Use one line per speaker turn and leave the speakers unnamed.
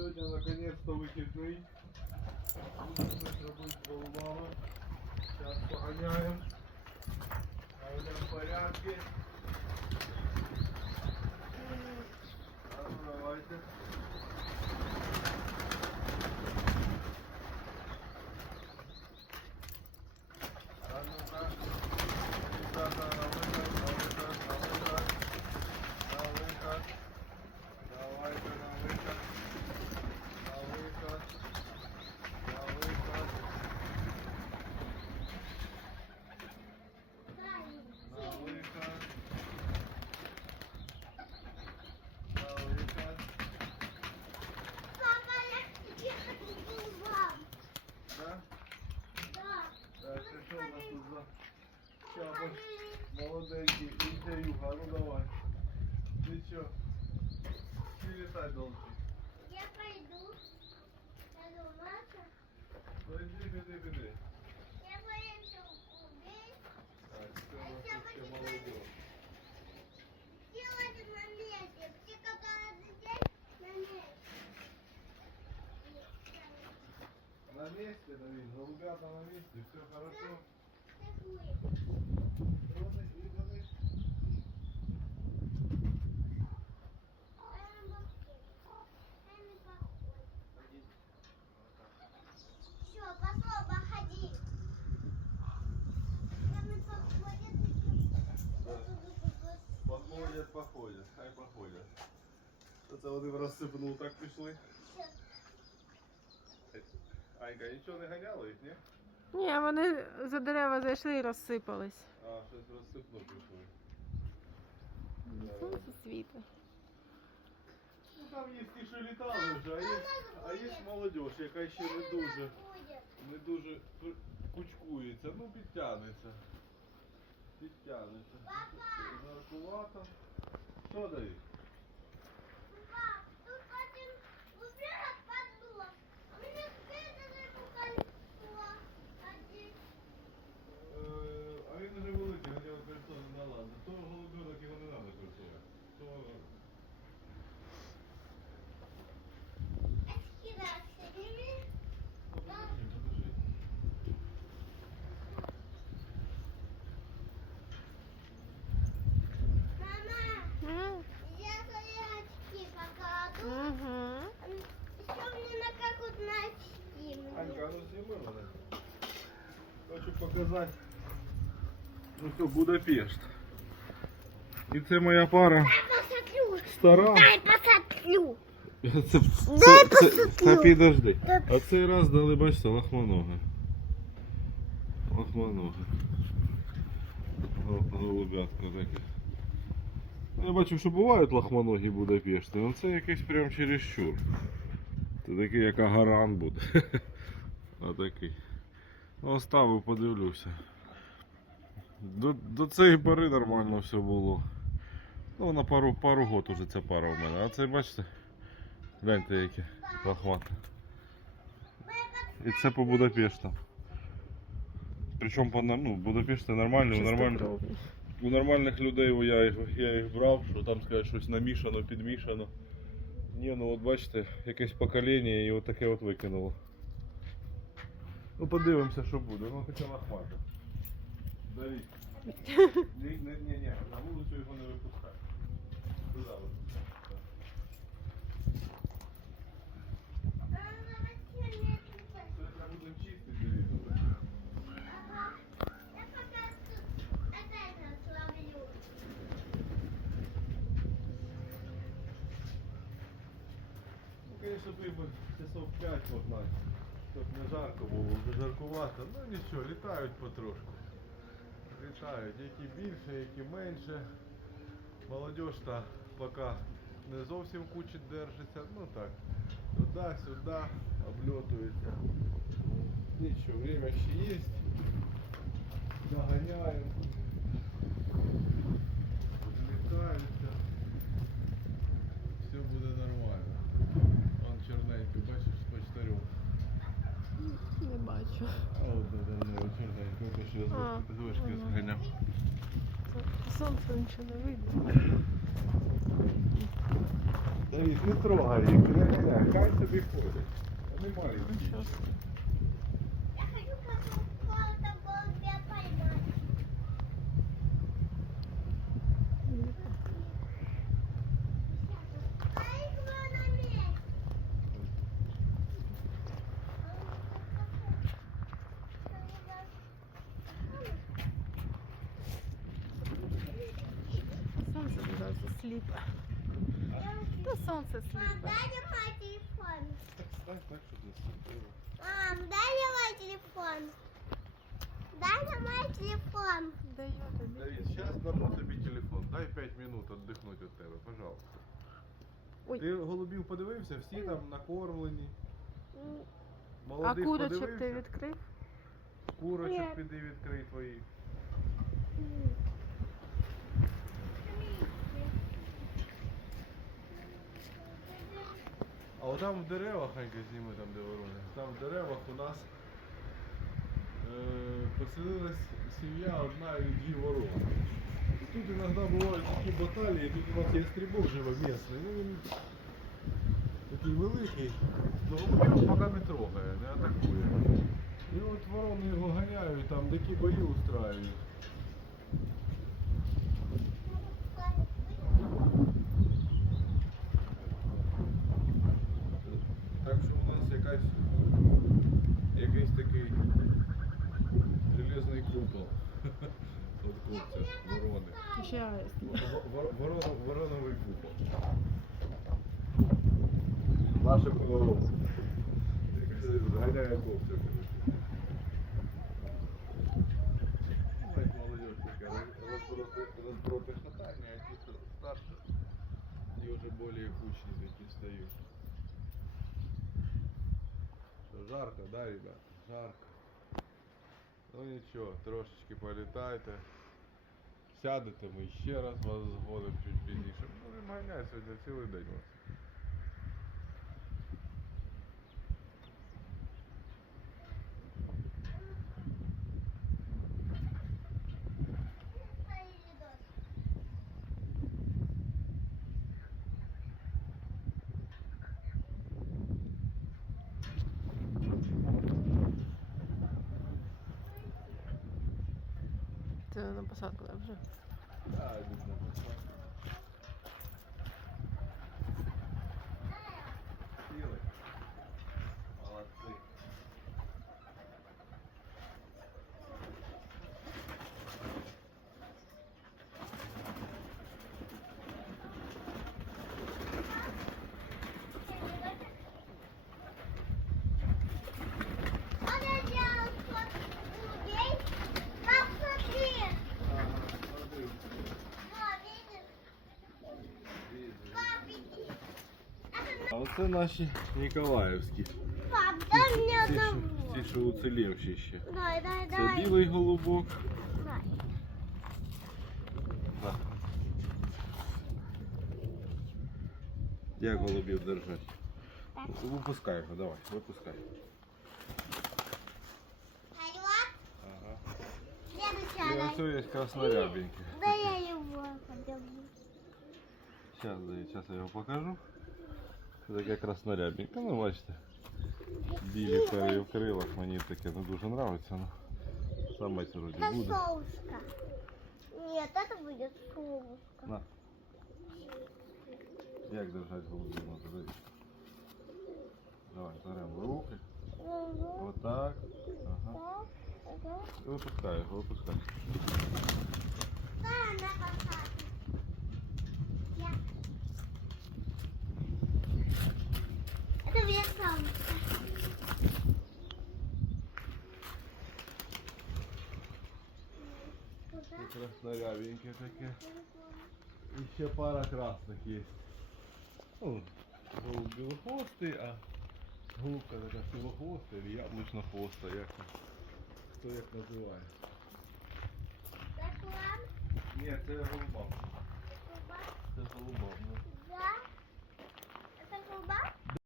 Сьогодні наконец-то вихідний. Будемо щось робити з голубами. Зараз поганяємо. Наведемо порядки. Ну давайте. Молоденький, іди, Юга, ну давай. Нічого. Прилетай долго.
Я пойду. Я думала.
Ну иди, беди, беди.
Я пойду куди.
Так, все, а я пойду.
Делать на месте. Все когда здесь на месте.
На месте, Давид, голубята на месте, все хорошо.
Так, так
Походять, походять, хай походять. То це вони в розсипну так пішли. Айка, нічого не ганяли їх, ні?
Ні, вони за дерева зайшли і розсипались.
А, щось в розсипну пішли.
Сонце світить.
Ну там є ті, що літали вже, а є, а є молодь, яка ще не дуже, не дуже кучкується, ну підтягнеться. Підтягнеться. Жаркувато. Що дають? Налазить. То голубенок його не треба кольцо. То Ну, подожди, подожди.
М,
Я свои очки покладу.
Угу.
Еще мне на как вот на очки.
Анька, а ну мене. Хочу показати. Ну Будапешт. І це моя пара стара.
Дай посмотрю.
Це,
Дай
це, це, та підожди.
Дай
А цей раз дали, бачите, лахманоги. Лахманоги. Голубятка таке. Ну, Я бачив, що бувають лахманогі Будапешти, але це якийсь прям чересчур. Це такий, як агаран буде. Отакий. Ну, Оставив, подивлюся. До, до цієї пари нормально все було. Ну, на пару, пару год уже ця пара в мене. А це, бачите, гляньте яке лохмате. І це по Будапешту. Причому по ну, Будапешт це нормально, у нормальних, у нормальних людей я їх, я їх брав, що там сказать, щось намішано, підмішано. Ні, ну от бачите, якесь покоління і от таке от викинуло. Ну подивимося, що буде. Ну таке лохмате. Давид. Ні, ні, ні, ні, на вулицю його не випускай. Туди випускай. Це треба чистити, дивіться. Ну, конечно, ты часов 5 погнать, щоб не жарко було, вже жаркувато. Ну нічого, літають потрошку. Літають, які більше, які менше. Молодіж та поки не зовсім кучі держиться, ну так, туди-сюди обльотується. Нічого, время ще є. Доганяємо. Літаються. Все буде нормально. Он чорненький, бачиш, з почтарем.
Не бачу.
А от недавно чорненький, ото що
А,
з вишки
ага.
Зганяв.
Сонце нічого не видно.
Давід, не трогай їх, не, хай собі ходять. Вони маленькі.
Нічого.
Я хочу какого-то голубя поймать. Ай, его на месте.
Сонце зараз сліпе. Сонце
Мам, дай мне мой телефон.
Так, так, щоб не сиділо.
Мам, дай мне мой телефон. Дай мне мой телефон.
Даю тобі.
Давид, сейчас дамо тобі телефон. Дай 5 минут віддихнути від тебе, пожалуйста.
Ой.
Ти голубів подивився, всі там накормлені.
М,
А
Молодих
курочок ти
подивився?
відкрив?
Курочок піди відкрий твої. А от там в деревах, Анька, зніми там, де ворони. Там в деревах у нас е, поселилась сім'я одна і дві ворони. І тут іноді бувають такі баталії, тут у нас є стрибок живе місний, ну він такий великий, ну він поки не трогає, не атакує. І от ворони його ганяють, там дикі бої устраюють. Так що у нас якась якийсь такий железний купол. От хлопця, ворони.
Жесть.
Во- во- ворон- Вороновий купол. Наше ПВО. Ганяє хлопця. Ой, молодежь така, розброти хатання, а ті, старше, ті вже більш кучні такі стають. Жарко, да, ребят? Жарко. Ну нічого, трошечки політайте. Сядете, ми ще раз вас згодимо чуть пізніше. Будемо ганяти сьогодні цілий день вас.
Це на посадку так вже.
Да, А оце наші Ніколаївські.
Пап, дай мне
Ті, що-
одного.
Ті, що уцілівші ще.
Дай, дай,
Це
дай.
білий голубок.
Дай.
На. Як голубів держать? Випускай його, давай, випускай.
Дай, вот.
Ага.
Следующая,
І
дай.
оце є краснорябенький.
Да я его подержу.
Сейчас, сейчас я його покажу. Це таке краснорябеньке, ну бачите. Білі пер'ї в крилах, мені таке не дуже нравиться, ну самець вроді
Это
буде.
соуска. Нет, это будет соуска.
На. Як держать голубів на туди? Давай, беремо в руки.
Угу.
Отак. Ага.
Так, ага.
І Випускай його, випускай. Це краснорябеньке таке. І ще пара красних є. Ну, голуб білохвостий, а голубка така сивохвоста или яблучнохвоста, як там. Хто як називає. Ні, це голуба. Це голуба. ну.
Да. Это голуба?